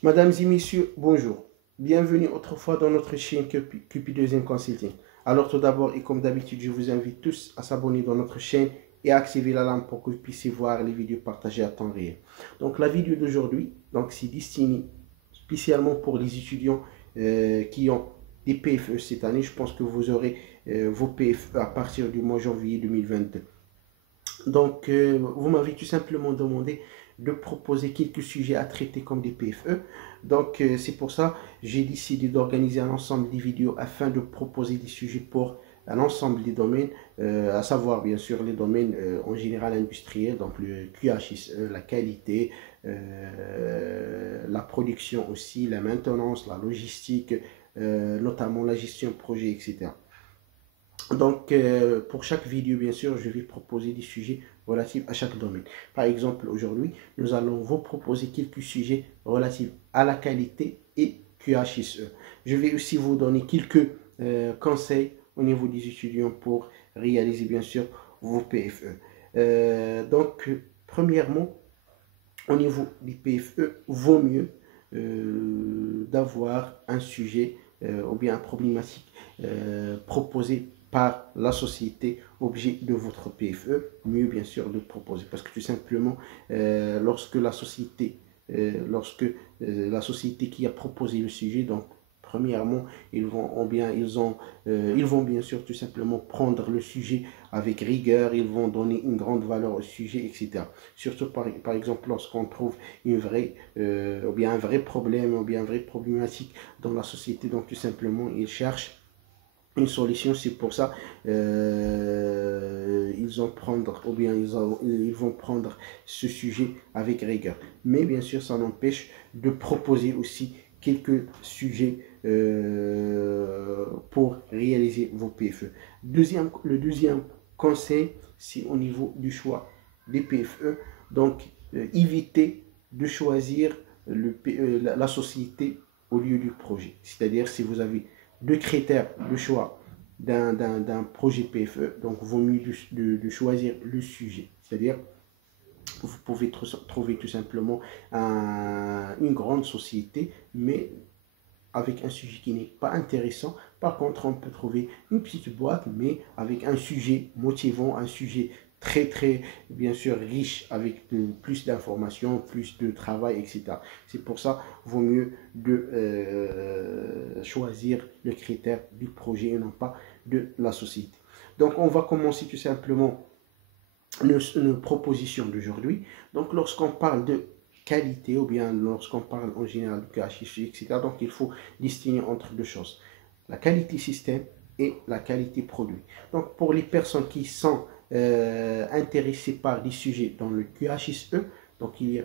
Mesdames et messieurs, bonjour. Bienvenue autrefois dans notre chaîne Cupid2M Consulting. Alors tout d'abord et comme d'habitude, je vous invite tous à s'abonner dans notre chaîne et à activer la lampe pour que vous puissiez voir les vidéos partagées à temps réel. Donc la vidéo d'aujourd'hui, c'est destiné spécialement pour les étudiants qui ont des PFE cette année. Je pense que vous aurez vos PFE à partir du mois janvier 2022. Vous m'avez tout simplement demandé de proposer quelques sujets à traiter comme des PFE. C'est pour ça que j'ai décidé d'organiser un ensemble de vidéos afin de proposer des sujets pour un ensemble des domaines, à savoir bien sûr les domaines en général industriels, donc le QHSE, la qualité, la production aussi, la maintenance, la logistique, notamment la gestion de projet, etc. Pour chaque vidéo, bien sûr, je vais proposer des sujets relatifs à chaque domaine. Par exemple, aujourd'hui, nous allons vous proposer quelques sujets relatifs à la qualité et QHSE. Je vais aussi vous donner quelques conseils au niveau des étudiants pour réaliser, bien sûr, vos PFE. Premièrement, au niveau des PFE, vaut mieux d'avoir un sujet ou bien une problématique proposée par la société objet de votre PFE, mieux bien sûr de proposer. Parce que tout simplement, lorsque la société qui a proposé le sujet, donc premièrement, ils vont bien sûr tout simplement prendre le sujet avec rigueur, ils vont donner une grande valeur au sujet, etc. Surtout par exemple lorsqu'on trouve ou bien un vrai problème, ou bien une vraie problématique dans la société, donc tout simplement ils cherchent une solution. C'est pour ça ils vont prendre ce sujet avec rigueur. Mais bien sûr, ça n'empêche de proposer aussi quelques sujets pour réaliser vos PFE. Le deuxième conseil, c'est au niveau du choix des PFE. Évitez de choisir la société au lieu du projet. C'est-à-dire, si vous avez deux critères de choix d'un projet PFE, donc vaut mieux de choisir le sujet. C'est-à-dire, vous pouvez trouver tout simplement une grande société, mais avec un sujet qui n'est pas intéressant. Par contre, on peut trouver une petite boîte, mais avec un sujet motivant, un sujet très bien sûr riche, avec plus d'informations, plus de travail, etc. C'est pour ça qu'il vaut mieux de choisir le critère du projet et non pas de la société. Donc on va commencer tout simplement nos propositions d'aujourd'hui. Donc lorsqu'on parle de qualité, ou bien lorsqu'on parle en général de QHSE, etc., donc il faut distinguer entre deux choses: la qualité système et la qualité produit. Donc pour les personnes qui sont intéressées par des sujets dans le QHSE, donc il y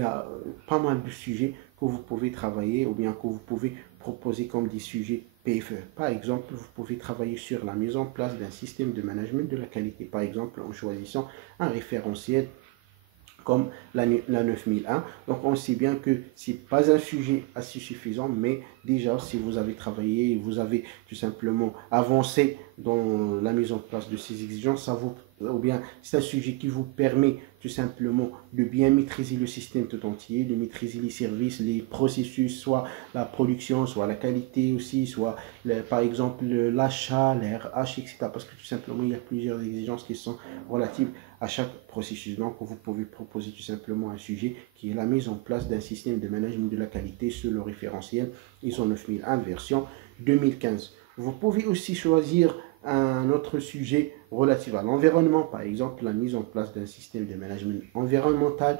a pas mal de sujets que vous pouvez travailler ou bien que vous pouvez proposer comme des sujets PFE. Par exemple, vous pouvez travailler sur la mise en place d'un système de management de la qualité, par exemple en choisissant un référentiel comme la 9001. Donc on sait bien que ce n'est pas un sujet assez suffisant, mais déjà si vous avez travaillé, vous avez tout simplement avancé dans la mise en place de ces exigences, ça vous, ou bien c'est un sujet qui vous permet tout simplement de bien maîtriser le système tout entier, de maîtriser les services, les processus, soit la production, soit la qualité aussi, soit par exemple l'achat, les RH, etc. Parce que tout simplement il y a plusieurs exigences qui sont relatives à chaque processus. Donc, vous pouvez proposer tout simplement un sujet qui est la mise en place d'un système de management de la qualité sur le référentiel ISO 9001 version 2015. Vous pouvez aussi choisir un autre sujet relatif à l'environnement, par exemple la mise en place d'un système de management environnemental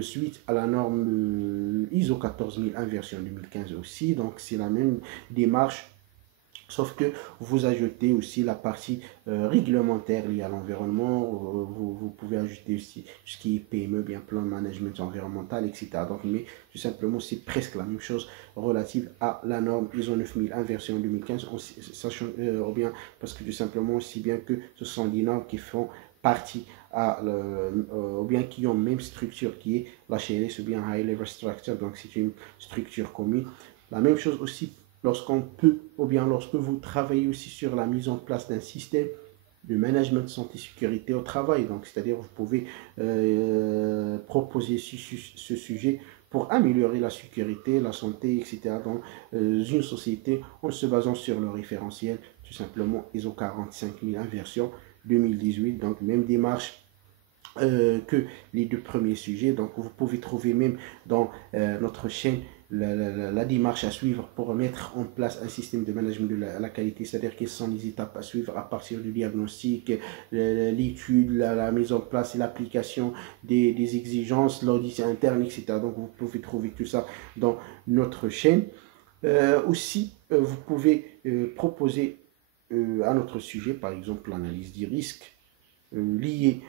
suite à la norme ISO 14001 version 2015 aussi. Donc, c'est la même démarche, sauf que vous ajoutez aussi la partie réglementaire liée à l'environnement. Vous pouvez ajouter aussi ce qui est PME, bien plan de management environnemental, etc. Donc, mais tout simplement, c'est presque la même chose relative à la norme ISO 9001 version 2015, sachant bien, parce que tout simplement, aussi bien que ce sont des normes qui font partie ou bien qui ont même structure qui est l'HLS ou bien High Level Structure, donc c'est une structure commune. La même chose aussi lorsqu'on peut, ou bien lorsque vous travaillez aussi sur la mise en place d'un système de management de santé et sécurité au travail. Donc, c'est-à-dire, vous pouvez proposer ce sujet pour améliorer la sécurité, la santé, etc. dans une société en se basant sur le référentiel, tout simplement ISO 45001 version 2018. Donc, même démarche que les deux premiers sujets. Donc, vous pouvez trouver même dans notre chaîne la démarche à suivre pour mettre en place un système de management de la qualité, c'est-à-dire quelles sont les étapes à suivre à partir du diagnostic, l'étude, la mise en place et l'application des exigences, l'audit interne, etc. Donc, vous pouvez trouver tout ça dans notre chaîne. Aussi, vous pouvez proposer à notre sujet, par exemple, l'analyse des risques liés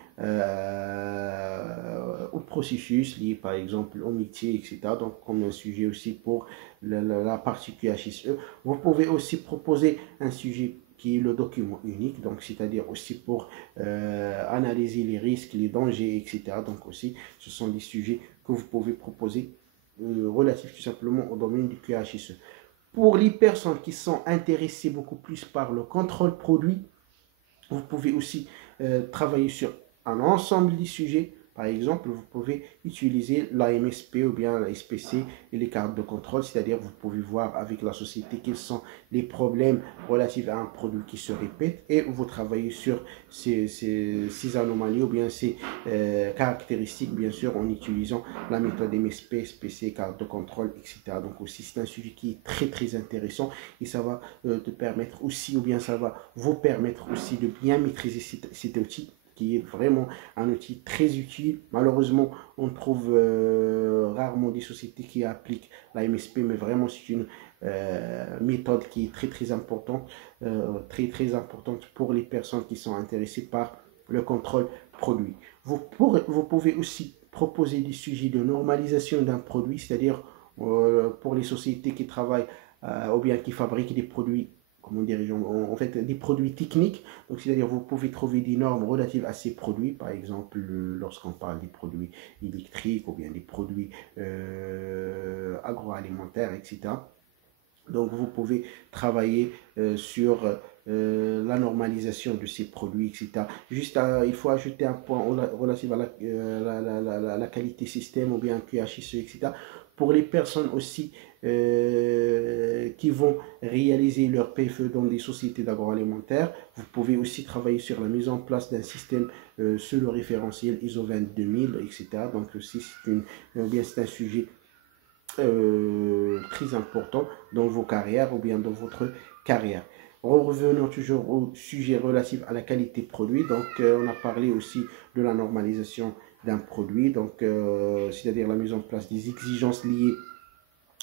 au processus, liés par exemple au métier, etc. Donc, comme un sujet aussi pour la partie QHSE. Vous pouvez aussi proposer un sujet qui est le document unique, donc c'est-à-dire aussi pour analyser les risques, les dangers, etc. Donc aussi, ce sont des sujets que vous pouvez proposer relatifs tout simplement au domaine du QHSE. Pour les personnes qui sont intéressées beaucoup plus par le contrôle produit, vous pouvez aussi travailler sur un ensemble de sujets. Par exemple, vous pouvez utiliser l'AMSP ou bien la SPC et les cartes de contrôle, c'est-à-dire vous pouvez voir avec la société quels sont les problèmes relatifs à un produit qui se répète et vous travaillez sur ces anomalies ou bien ces caractéristiques, bien sûr, en utilisant la méthode MSP, SPC, carte de contrôle, etc. Donc aussi, c'est un sujet qui est très très intéressant et ça va te permettre aussi, ou bien ça va vous permettre aussi de bien maîtriser cet outil qui est vraiment un outil très utile. Malheureusement, on trouve rarement des sociétés qui appliquent la MSP, mais vraiment c'est une méthode qui est très très importante, très importante pour les personnes qui sont intéressées par le contrôle produit. Vous pouvez aussi proposer des sujets de normalisation d'un produit, c'est-à-dire pour les sociétés qui travaillent ou bien qui fabriquent des produits, comment dirais-je, en fait des produits techniques. Donc c'est-à-dire vous pouvez trouver des normes relatives à ces produits, par exemple lorsqu'on parle des produits électriques ou bien des produits agroalimentaires, etc. Donc vous pouvez travailler sur la normalisation de ces produits, etc. Juste, il faut ajouter un point relatif à la qualité système ou bien QHSE, etc. Pour les personnes aussi qui vont réaliser leur PFE dans des sociétés d'agroalimentaire, vous pouvez aussi travailler sur la mise en place d'un système sur le référentiel ISO 22000, etc. Donc aussi c'est un sujet très important dans vos carrières ou bien dans votre carrière. Revenons toujours au sujet relatif à la qualité produit. Donc, on a parlé aussi de la normalisation d'un produit, donc c'est-à-dire la mise en place des exigences liées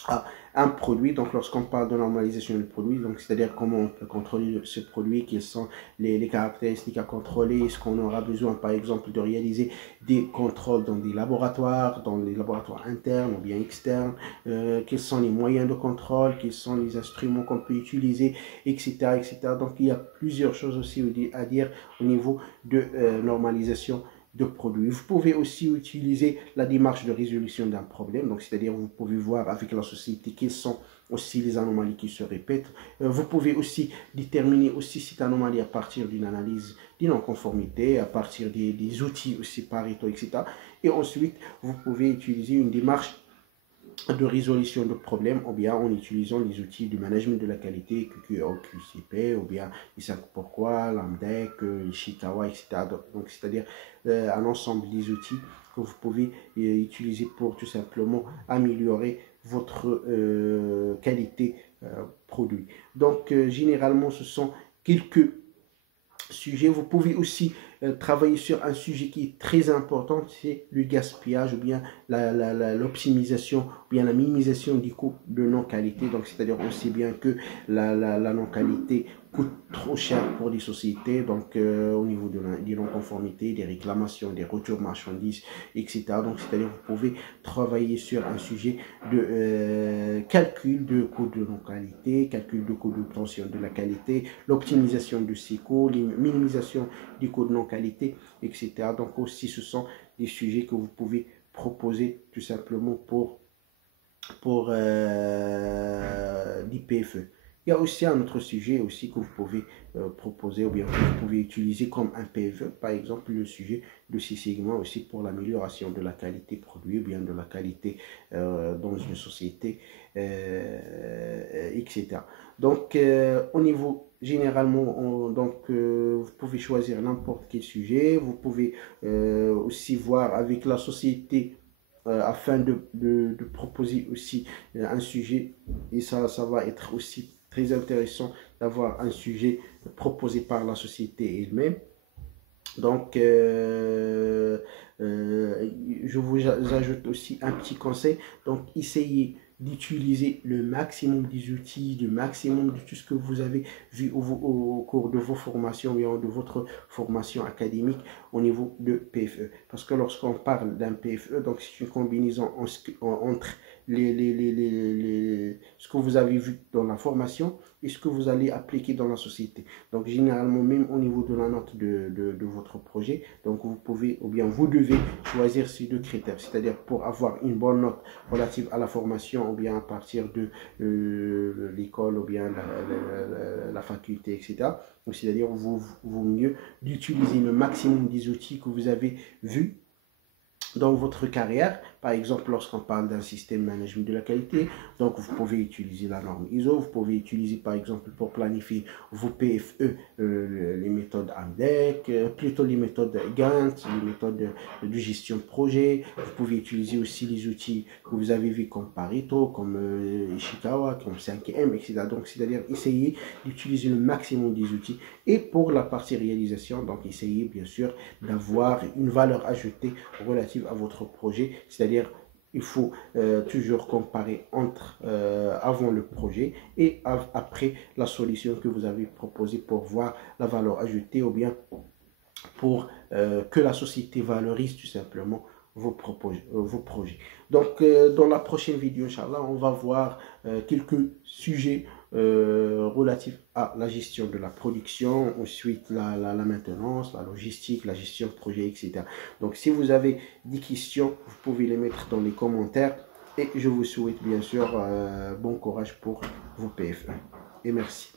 à un produit. Donc, lorsqu'on parle de normalisation du produit, donc c'est-à-dire comment on peut contrôler ce produit, quelles sont les caractéristiques à contrôler, est-ce qu'on aura besoin, par exemple, de réaliser des contrôles dans des laboratoires internes ou bien externes, quels sont les moyens de contrôle, quels sont les instruments qu'on peut utiliser, etc., etc. Donc, il y a plusieurs choses aussi à dire au niveau de normalisation de produits. Vous pouvez aussi utiliser la démarche de résolution d'un problème, donc c'est-à-dire vous pouvez voir avec la société quelles sont aussi les anomalies qui se répètent. Vous pouvez aussi déterminer aussi cette anomalie à partir d'une analyse d'une non-conformité, à partir des outils aussi Pareto, etc. Et ensuite, vous pouvez utiliser une démarche de résolution de problèmes ou bien en utilisant les outils du management de la qualité QCP ou bien les 5 pourquoi, l'AMDEC, Ishikawa, etc. Donc c'est-à-dire un ensemble des outils que vous pouvez utiliser pour tout simplement améliorer votre qualité produit. Donc généralement ce sont quelques sujets. Vous pouvez aussi travailler sur un sujet qui est très important, c'est le gaspillage ou bien l'optimisation ou bien la minimisation du coût de non-qualité. Donc, c'est-à-dire on sait bien que la non-qualité coûte trop cher pour les sociétés, donc au niveau des non-conformités, des réclamations, des retours marchandises, etc. Donc, c'est-à-dire vous pouvez travailler sur un sujet de calcul de coût de non-qualité, calcul de coût d'obtention de la qualité, l'optimisation de ces coûts, minimisation du coût de non-qualité, etc. Donc aussi, ce sont des sujets que vous pouvez proposer tout simplement pour l'IPFE. Il y a aussi un autre sujet aussi que vous pouvez proposer ou bien que vous pouvez utiliser comme un PFE, par exemple le sujet de 6 Sigma aussi pour l'amélioration de la qualité produit ou bien de la qualité dans une société, etc. Donc, au niveau généralement, vous pouvez choisir n'importe quel sujet, vous pouvez aussi voir avec la société afin de proposer aussi un sujet, et ça va être aussi très intéressant d'avoir un sujet proposé par la société elle-même. Donc, je vous ajoute aussi un petit conseil. Donc, essayez d'utiliser le maximum des outils, le maximum de tout ce que vous avez vu au cours de vos formations, bien de votre formation académique au niveau de PFE. Parce que lorsqu'on parle d'un PFE, donc c'est une combinaison entre ce que vous avez vu dans la formation et ce que vous allez appliquer dans la société. Donc, généralement, même au niveau de la note de votre projet, donc vous pouvez ou bien vous devez choisir ces deux critères, c'est-à-dire pour avoir une bonne note relative à la formation ou bien à partir de l'école ou bien la faculté, etc. Donc, c'est-à-dire vaut mieux d'utiliser le maximum des outils que vous avez vus dans votre carrière. Par exemple, lorsqu'on parle d'un système management de la qualité, donc vous pouvez utiliser la norme ISO, vous pouvez utiliser par exemple pour planifier vos PFE les méthodes AMDEC, plutôt les méthodes Gantt, les méthodes de gestion de projet. Vous pouvez utiliser aussi les outils que vous avez vus comme Pareto, comme Ishikawa, comme 5M, etc. Donc, c'est-à-dire essayer d'utiliser le maximum des outils. Et pour la partie réalisation, donc essayez bien sûr d'avoir une valeur ajoutée relative à votre projet, c'est-à-dire il faut toujours comparer entre avant le projet et après la solution que vous avez proposée pour voir la valeur ajoutée ou bien pour que la société valorise tout simplement vos projets. Donc, dans la prochaine vidéo, Inch'Allah, on va voir quelques sujets relatifs à la gestion de la production, ensuite la maintenance, la logistique, la gestion de projet, etc. Donc, si vous avez des questions, vous pouvez les mettre dans les commentaires et je vous souhaite bien sûr bon courage pour vos PFE. Et merci.